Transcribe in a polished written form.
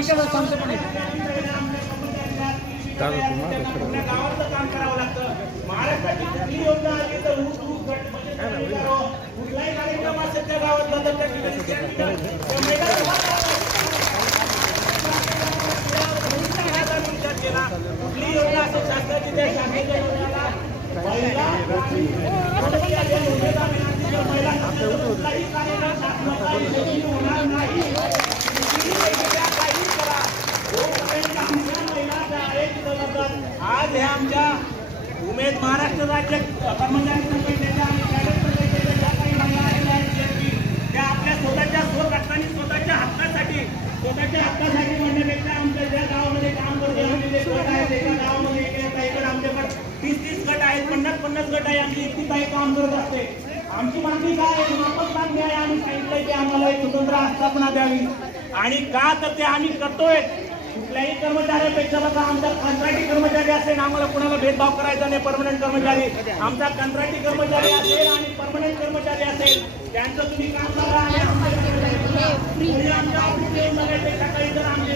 ऐकायला सांगतो पण गावाचं काम करावं लागतं. महाराष्ट्राची कुठली योजना आली तर कुठलाही कार्यक्रम असेल त्या गावातला तर कुठली योजना असेल शासनाची त्या शाखेच्या योजनेला कुठलाही कार्यक्रम शासनाचा यशस्वी होणार नाही. आज हे आमच्या उमेद महाराष्ट्र राज्य कर्मचारी संघटनेच्या आणि कॅडेट संघटनेच्या ज्या काही महिला आलेल्या आहेत त्या आपल्या स्वतःच्या स्वरक्षणाने स्वतःच्या हक्कासाठी म्हणण्यापेक्षा आमच्या ज्या गावामध्ये काम करतो आलेले गट आहेत एका गावामध्ये इकडे आमच्याकडे 30 गट आहेत 50 गट आहे आमची इतकी काही काम करत असते. आमची मागणी काय आहे माफक मागणी आहे. आम्ही सांगितलंय की आम्हाला एक स्वतंत्र आस्थापना द्यावी आणि का तर ते आम्ही करतोय. कुठल्याही कर्मचाऱ्यापेक्षा बघा आमचा कंत्राटी कर्मचारी असेल आम्हाला कुणाला भेदभाव करायचा नाही. परमनंट कर्मचारी आमचा कंत्राटी कर्मचारी असेल आणि परमनंट कर्मचारी असेल त्यांचं तुम्ही काम करा आणि आमच्या ऑफिस येऊन बघायचं सकाळी जर आमच्या